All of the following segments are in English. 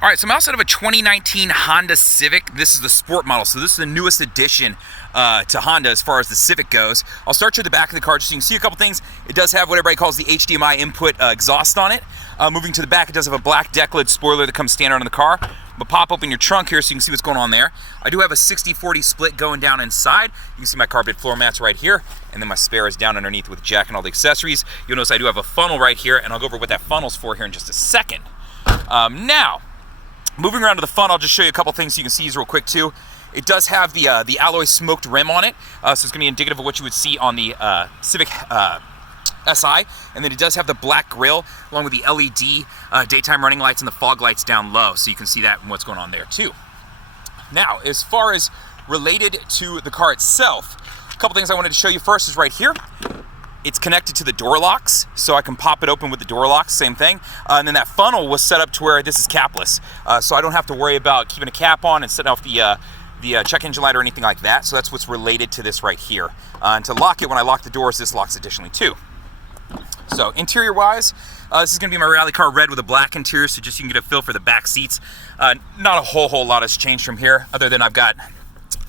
All right, so I'm outside of a 2019 Honda Civic. This is the Sport model, so this is the newest addition to Honda as far as the Civic goes. I'll start you at the back of the car just so you can see a couple things. It does have what everybody calls the HDMI input exhaust on it. Moving to the back, it does have a black deck lid spoiler that comes standard on the car. But pop open your trunk here so you can see what's going on there. I do have a 60-40 split going down inside. You can see my carpet floor mats right here, and then my spare is down underneath with the jack and all the accessories. You'll notice I do have a funnel right here, and I'll go over what that funnel's for here in just a second. Now, moving around to the funnel, I'll just show you a couple things so you can see these real quick too. It does have the alloy smoked rim on it, so it's going to be indicative of what you would see on the Civic SI, and then it does have the black grille along with the LED daytime running lights and the fog lights down low, so you can see that and what's going on there too. Now, as far as related to the car itself, a couple things I wanted to show you first is right here. It's connected to the door locks, so I can pop it open with the door locks, same thing. And then that funnel was set up to where this is capless, so I don't have to worry about keeping a cap on and setting off the check engine light or anything like that. So that's what's related to this right here. And to lock it, when I lock the doors, this locks additionally too. So interior wise, this is going to be my rally car red with a black interior, so just so you can get a feel for the back seats. Not a whole lot has changed from here, other than I've got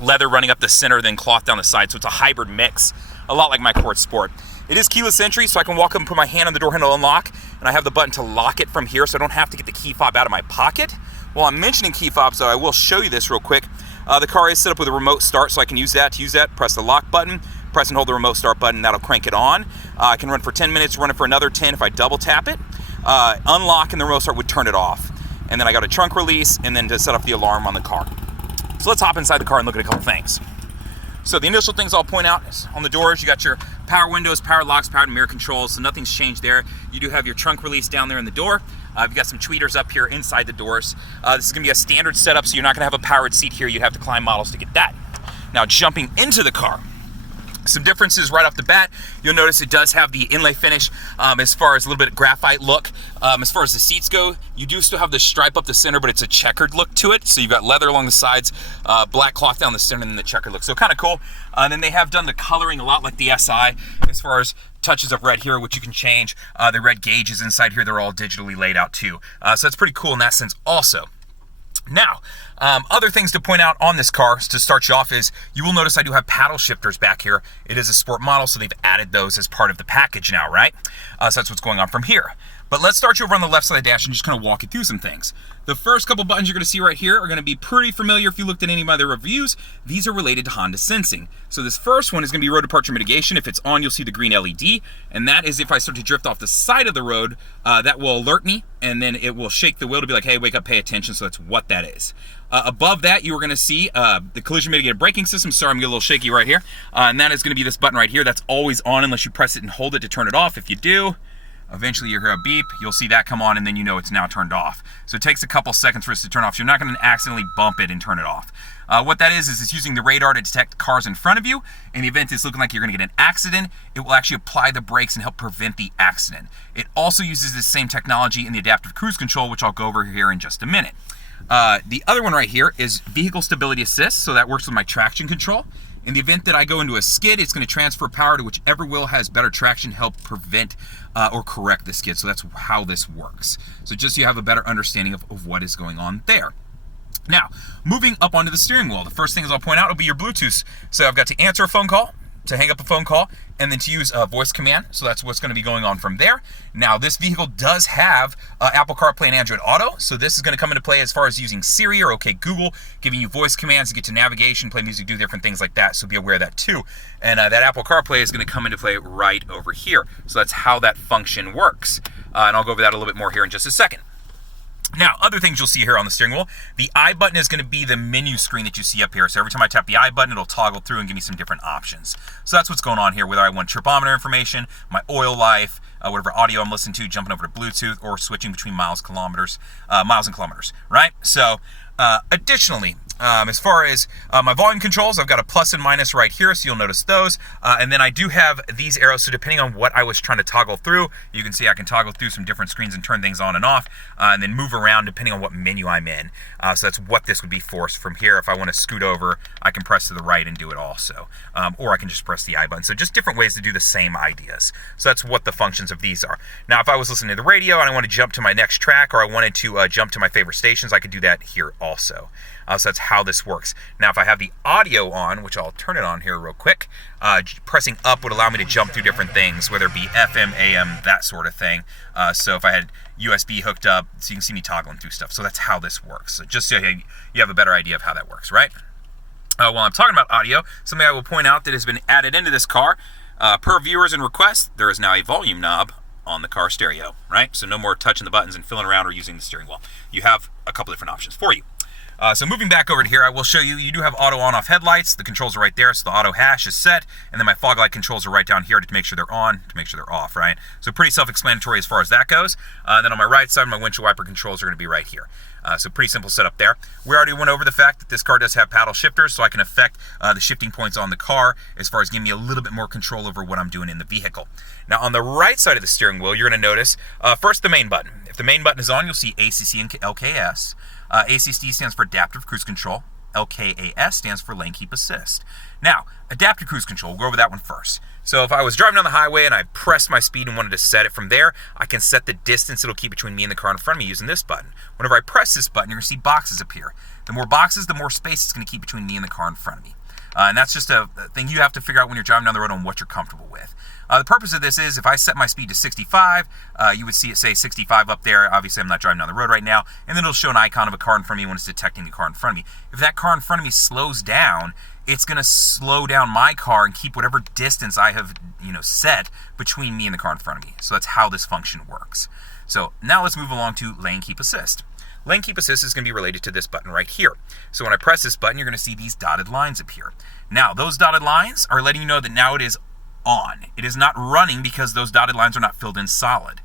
leather running up the center, then cloth down the side, so it's a hybrid mix, a lot like my Accord Sport. It is keyless entry, so I can walk up and put my hand on the door handle and unlock, and I have the button to lock it from here, so I don't have to get the key fob out of my pocket. While I'm mentioning key fobs, though, I will show you this real quick. The car is set up with a remote start, so I can use that. To use that, press the lock button, press and hold the remote start button, that'll crank it on. I can run for 10 minutes, run it for another 10 if I double tap it. Unlock and the remote start would turn it off. And then I got a trunk release, and then to set up the alarm on the car. So let's hop inside the car and look at a couple things. So the initial things I'll point out is on the doors, you got your power windows, power locks, power and mirror controls, so nothing's changed there. You do have your trunk release down there in the door. You've got some tweeters up here inside the doors. This is gonna be a standard setup, so you're not gonna have a powered seat here. You'd have to climb models to get that. Now, jumping into the car, some differences right off the bat. You'll notice it does have the inlay finish as far as a little bit of graphite look. As far as the seats go, you do still have the stripe up the center, but it's a checkered look to it. So you've got leather along the sides, black cloth down the center, and then the checkered look. So kind of cool. And then they have done the coloring a lot like the SI as far as touches of red here, which you can change. The red gauges inside here, they're all digitally laid out too. So that's pretty cool in that sense also. Now, other things to point out on this car to start you off is you will notice I do have paddle shifters back here. It is a sport model, so they've added those as part of the package now, right? So that's what's going on from here. But let's start you over on the left side of the dash and just kind of walk you through some things. The first couple buttons you're going to see right here are going to be pretty familiar if you looked at any of my other reviews. These are related to Honda sensing. So this first one is going to be road departure mitigation. If it's on, you'll see the green LED, and that is if I start to drift off the side of the road, that will alert me, and then it will shake the wheel to be like, hey, wake up, pay attention. So that's what that is. Above that, you are going to see the collision mitigated braking system. Sorry, I'm getting a little shaky right here. And that is going to be this button right here. That's always on unless you press it and hold it to turn it off. If you do, eventually you hear a beep, you'll see that come on, and then you know it's now turned off. So it takes a couple seconds for it to turn off. So you're not going to accidentally bump it and turn it off. What that is it's using the radar to detect cars in front of you. In the event it's looking like you're going to get an accident, it will actually apply the brakes and help prevent the accident. It also uses the same technology in the adaptive cruise control, which I'll go over here in just a minute. The other one right here is vehicle stability assist, so that works with my traction control. In the event that I go into a skid, it's going to transfer power to whichever wheel has better traction to help prevent or correct the skid. So that's how this works. So just so you have a better understanding of what is going on there. Now, moving up onto the steering wheel, the first thing I'll point out will be your Bluetooth. So I've got to answer a phone call, to hang up a phone call, and then to use a voice command. So that's what's going to be going on from there. Now, this vehicle does have Apple CarPlay and Android Auto. So this is going to come into play as far as using Siri or OK Google, giving you voice commands to get to navigation, play music, do different things like that. So be aware of that too. And that Apple CarPlay is going to come into play right over here. So that's how that function works. And I'll go over that a little bit more here in just a second. Now, other things you'll see here on the steering wheel, the I button is going to be the menu screen that you see up here. So every time I tap the I button, it'll toggle through and give me some different options. So that's what's going on here, whether I want tripometer information, my oil life, whatever audio I'm listening to, jumping over to Bluetooth, or switching between miles and kilometers, right? So additionally, As far as my volume controls, I've got a plus and minus right here, so you'll notice those. And then I do have these arrows, so depending on what I was trying to toggle through, you can see I can toggle through some different screens and turn things on and off, and then move around depending on what menu I'm in. So that's what this would be for. So from here, if I want to scoot over, I can press to the right and do it also. Or I can just press the I button. So just different ways to do the same ideas. So that's what the functions of these are. Now, if I was listening to the radio and I want to jump to my next track, or I wanted to jump to my favorite stations, I could do that here also. So that's how this works. Now, if I have the audio on, which I'll turn it on here real quick, pressing up would allow me to jump through different things, whether it be FM, AM, that sort of thing. So if I had USB hooked up, so you can see me toggling through stuff. So that's how this works. So just so you have a better idea of how that works, right? While I'm talking about audio, something I will point out that has been added into this car, per viewers and requests, there is now a volume knob on the car stereo, right? So no more touching the buttons and filling around or using the steering wheel. You have a couple different options for you. So moving back over to here, I will show you, you do have auto on-off headlights. The controls are right there, so the auto hash is set, and then my fog light controls are right down here to make sure they're on, to make sure they're off, right? So pretty self-explanatory as far as that goes. Then on my right side, my windshield wiper controls are going to be right here. So pretty simple setup there. We already went over the fact that this car does have paddle shifters, so I can affect the shifting points on the car as far as giving me a little bit more control over what I'm doing in the vehicle. Now on the right side of the steering wheel, you're going to notice first the main button. If the main button is on, you'll see ACC and LKS. ACC stands for Adaptive Cruise Control. LKAS stands for Lane Keep Assist. Now, Adaptive Cruise Control, we'll go over that one first. So if I was driving down the highway and I pressed my speed and wanted to set it from there, I can set the distance it'll keep between me and the car in front of me using this button. Whenever I press this button, you're going to see boxes appear. The more boxes, the more space it's going to keep between me and the car in front of me. And that's just a thing you have to figure out when you're driving down the road on what you're comfortable with. The purpose of this is if I set my speed to 65, you would see it say 65 up there. Obviously, I'm not driving down the road right now. And then it'll show an icon of a car in front of me when it's detecting the car in front of me. If that car in front of me slows down, it's going to slow down my car and keep whatever distance I have set between me and the car in front of me. So that's how this function works. So now let's move along to Lane Keep Assist. Lane Keep Assist is going to be related to this button right here. So when I press this button, you're going to see these dotted lines appear. Now, those dotted lines are letting you know that now it is on. It is not running because those dotted lines are not filled in solid.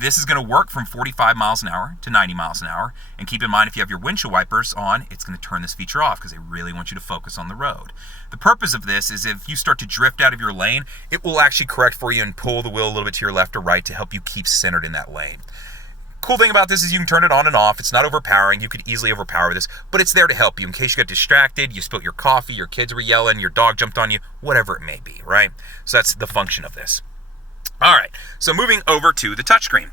This is going to work from 45 miles an hour to 90 miles an hour. And keep in mind, if you have your windshield wipers on, it's going to turn this feature off because they really want you to focus on the road. The purpose of this is if you start to drift out of your lane, it will actually correct for you and pull the wheel a little bit to your left or right to help you keep centered in that lane. Cool thing about this is you can turn it on and off. It's not overpowering. You could easily overpower this, but it's there to help you in case you got distracted, you spilled your coffee, your kids were yelling, your dog jumped on you, whatever it may be, right? So that's the function of this. All right, so moving over to the touchscreen.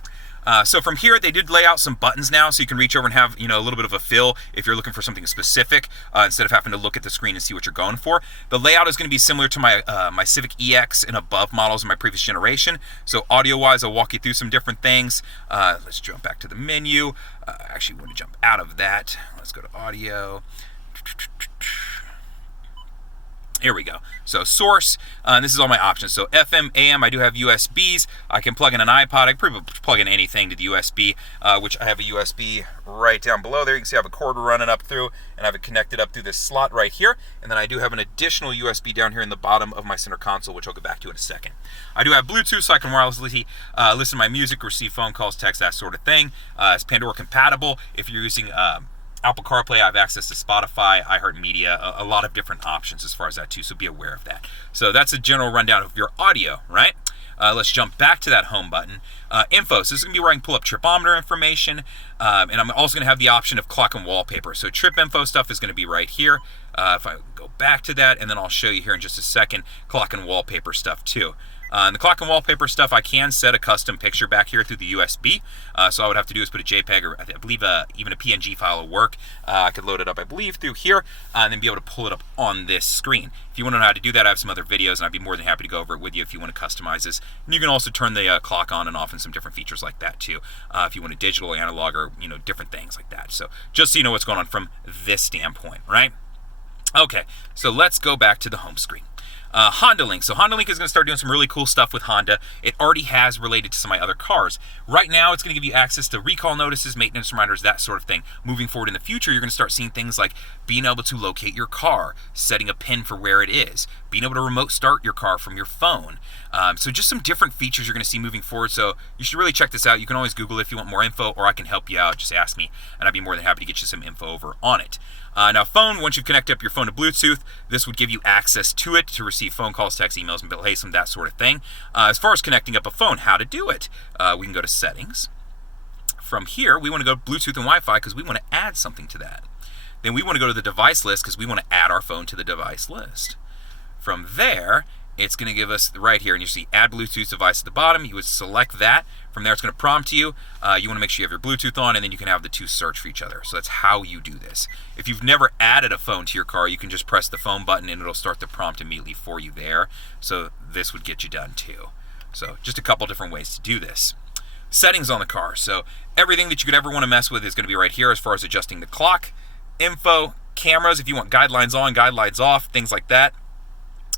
So from here, they did lay out some buttons now, so you can reach over and have a little bit of a feel if you're looking for something specific instead of having to look at the screen and see what you're going for. The layout is going to be similar to my my Civic EX and above models in my previous generation. So audio-wise, I'll walk you through some different things. Let's jump back to the menu. Actually, we want to jump out of that. Let's go to audio. Here we go. So source, and this is all my options. So FM, AM, I do have USBs. I can plug in an iPod. I can pretty much plug in anything to the USB, which I have a USB right down below there. You can see I have a cord running up through, and I have it connected up through this slot right here. And then I do have an additional USB down here in the bottom of my center console, which I'll get back to in a second. I do have Bluetooth, so I can wirelessly listen to my music, receive phone calls, text, that sort of thing. It's Pandora compatible. If you're using Apple CarPlay, I have access to Spotify, iHeartMedia, a lot of different options as far as that too, so be aware of that. So that's a general rundown of your audio, right? Let's jump back to that home button. Info, so this is going to be where I can pull up tripometer information, and I'm also going to have the option of clock and wallpaper. So trip info stuff is going to be right here. If I go back to that, and then I'll show you here in just a second, clock and wallpaper stuff too. And the clock and wallpaper stuff, I can set a custom picture back here through the USB. So all I would have to do is put a JPEG or I believe even a PNG file will work. I could load it up, I believe, through here and then be able to pull it up on this screen. If you want to know how to do that, I have some other videos and I'd be more than happy to go over it with you if you want to customize this. And you can also turn the clock on and off and some different features like that too. If you want a digital, analog, or different things like that. So just so you know what's going on from this standpoint, right? Okay, so let's go back to the home screen. Honda Link. So Honda Link is going to start doing some really cool stuff with Honda. It already has related to some of my other cars. Right now, it's going to give you access to recall notices, maintenance reminders, that sort of thing. Moving forward in the future, you're going to start seeing things like being able to locate your car, setting a pin for where it is, being able to remote start your car from your phone. So just some different features you're going to see moving forward. So you should really check this out. You can always Google it if you want more info, or I can help you out. Just ask me, and I'd be more than happy to get you some info over on it. Now phone, once you connect up your phone to Bluetooth, this would give you access to it to receive phone calls, text, emails, and bill hasten, that sort of thing. As far as connecting up a phone, how to do it, we can go to settings. From here, we want to go Bluetooth and Wi-Fi because we want to add something to that. Then we want to go to the device list because we want to add our phone to the device list. From there, it's going to give us right here, and you see add Bluetooth device at the bottom. You would select that. From there, it's going to prompt you. You want to make sure you have your Bluetooth on, and then you can have the two search for each other. So that's how you do this. If you've never added a phone to your car, you can just press the phone button, and it'll start the prompt immediately for you there. So this would get you done too. So just a couple different ways to do this. Settings on the car. So everything that you could ever want to mess with is going to be right here as far as adjusting the clock, info, cameras, if you want guidelines on, guidelines off, things like that.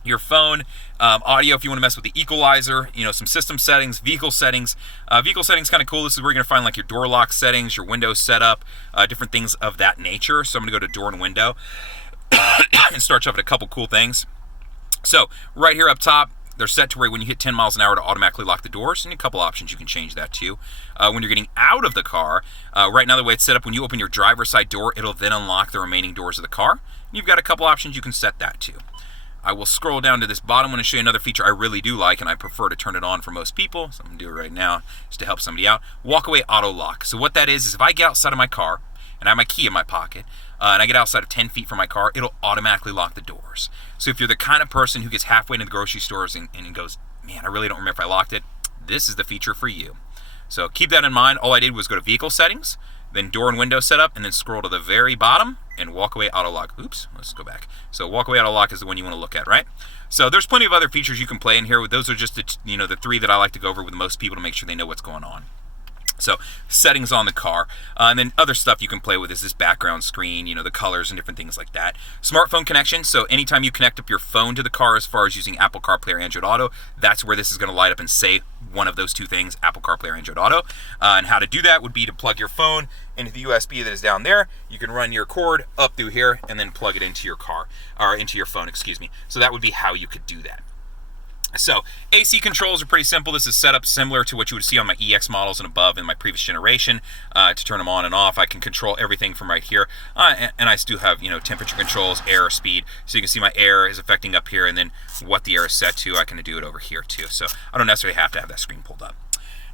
Your phone, audio if you want to mess with the equalizer, some system settings, vehicle settings. Vehicle settings kind of cool. This is where you're going to find like your door lock settings, your window setup, different things of that nature. So I'm going to go to door and window and start off with a couple cool things. So right here up top, they're set to where when you hit 10 miles an hour to automatically lock the doors, and a couple options you can change that to. When you're getting out of the car, right now the way it's set up, when you open your driver's side door, it'll then unlock the remaining doors of the car. You've got a couple options you can set that to. I will scroll down to this bottom one and show you another feature I really do like, and I prefer to turn it on for most people, so I'm going to do it right now just to help somebody out. Walk away auto lock. So what that is if I get outside of my car, and I have my key in my pocket, and I get outside of 10 feet from my car, it'll automatically lock the doors. So if you're the kind of person who gets halfway into the grocery stores and goes, man, I really don't remember if I locked it, this is the feature for you. So keep that in mind. All I did was go to vehicle settings, then door and window setup, and then scroll to the very bottom and walk away auto lock. Oops, let's go back. So walk away auto lock is the one you want to look at, right? So there's plenty of other features you can play in here. Those are just the three that I like to go over with most people to make sure they know what's going on. So settings on the car, and then other stuff you can play with is this background screen, the colors and different things like that. Smartphone connection, so anytime you connect up your phone to the car as far as using Apple CarPlay or Android Auto, that's where this is going to light up and say one of those two things, Apple CarPlay or Android Auto. And how to do that would be to plug your phone into the USB that is down there. You can run your cord up through here and then plug it into your car, or into your phone, excuse me. So that would be how you could do that. So AC controls are pretty simple. This is set up similar to what you would see on my EX models and above in my previous generation. To turn them on and off, I can control everything from right here. And I still have, temperature controls, air, speed. So you can see my air is affecting up here, and then what the air is set to, I can do it over here too. So I don't necessarily have to have that screen pulled up.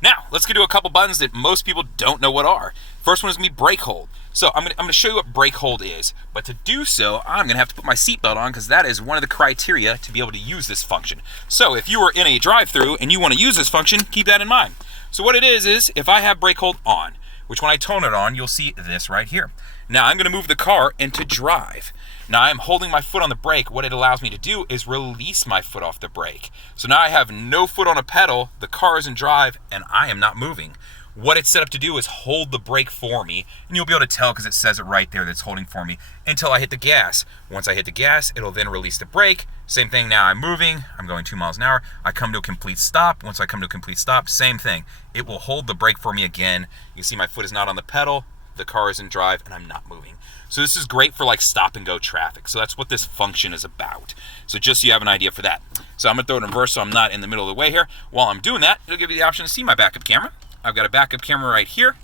Now, let's go do a couple buttons that most people don't know what are. First one is going to be brake hold. So I'm going to show you what brake hold is. But to do so, I'm going to have to put my seatbelt on because that is one of the criteria to be able to use this function. So if you are in a drive-thru and you want to use this function, keep that in mind. So what it is if I have brake hold on, which when I tone it on, you'll see this right here. Now I'm going to move the car into drive. Now I'm holding my foot on the brake. What it allows me to do is release my foot off the brake. So now I have no foot on a pedal, the car is in drive, and I am not moving. What it's set up to do is hold the brake for me, and you'll be able to tell because it says it right there that it's holding for me until I hit the gas. Once I hit the gas, it'll then release the brake. Same thing, now I'm moving, I'm going 2 miles an hour. I come to a complete stop. Once I come to a complete stop, same thing. It will hold the brake for me again. You see my foot is not on the pedal, the car is in drive, and I'm not moving. So this is great for like stop and go traffic. So that's what this function is about. So just so you have an idea for that. So I'm gonna throw it in reverse so I'm not in the middle of the way here. While I'm doing that, it'll give you the option to see my backup camera. I've got a backup camera right here.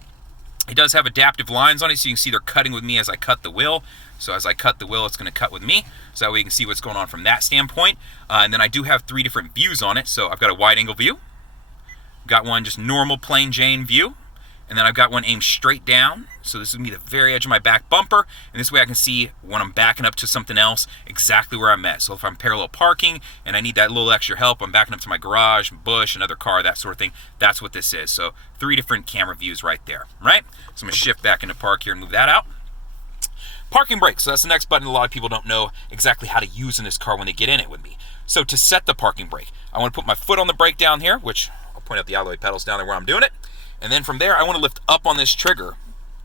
It does have adaptive lines on it, so you can see they're cutting with me as I cut the wheel. So as I cut the wheel, it's gonna cut with me. So that way you can see what's going on from that standpoint. And then I do have 3 different views on it. So I've got a wide angle view. Got one just normal plain Jane view. And then I've got one aimed straight down. So this is gonna be the very edge of my back bumper. And this way I can see when I'm backing up to something else, exactly where I'm at. So if I'm parallel parking and I need that little extra help, I'm backing up to my garage, bush, another car, that sort of thing. That's what this is. So 3 different camera views right there, right? So I'm gonna shift back into park here and move that out. Parking brake, so that's the next button a lot of people don't know exactly how to use in this car when they get in it with me. So to set the parking brake, I wanna put my foot on the brake down here, which I'll point out the alloy pedals down there where I'm doing it. And then from there, I want to lift up on this trigger.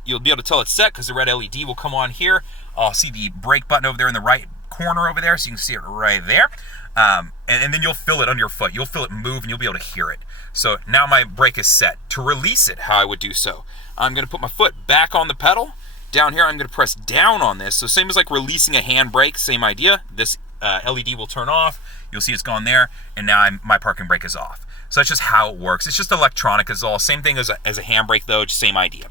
You'll be able to tell it's set because the red LED will come on here. I'll see the brake button over there in the right corner over there, so you can see it right there. And then you'll feel it under your foot. You'll feel it move, and you'll be able to hear it. So now my brake is set. To release it, how I would do so, I'm going to put my foot back on the pedal. Down here, I'm going to press down on this. So same as like releasing a handbrake, same idea. This LED will turn off. You'll see it's gone there, and now my parking brake is off. So that's just how it works. It's just electronic as all. Same thing as a handbrake though, just same idea.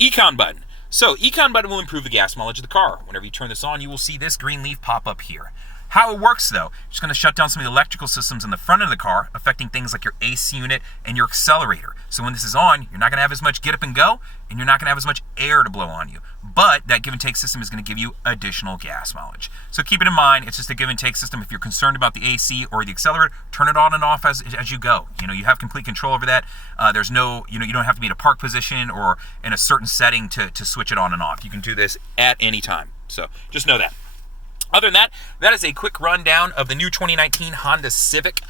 Econ button. So Econ button will improve the gas mileage of the car. Whenever you turn this on, you will see this green leaf pop up here. How it works though, it's going to shut down some of the electrical systems in the front of the car, affecting things like your AC unit and your accelerator. So when this is on, you're not going to have as much get up and go, and you're not going to have as much air to blow on you. But that give and take system is going to give you additional gas mileage. So keep it in mind, it's just a give and take system. If you're concerned about the AC or the accelerator, turn it on and off as you go. You have complete control over that. There's no, you don't have to be in a park position or in a certain setting to switch it on and off. You can do this at any time. So just know that. Other than that, that is a quick rundown of the new 2019 Honda Civic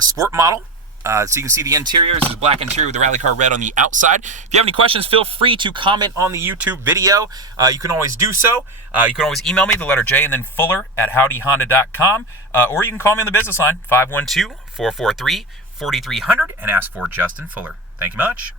Sport model. So you can see the interior. This is black interior with the rally car red on the outside. If you have any questions, feel free to comment on the YouTube video. You can always do so. You can always email me, the letter J and then fuller@howdyhonda.com. Or you can call me on the business line, 512-443-4300, and ask for Justin Fuller. Thank you much.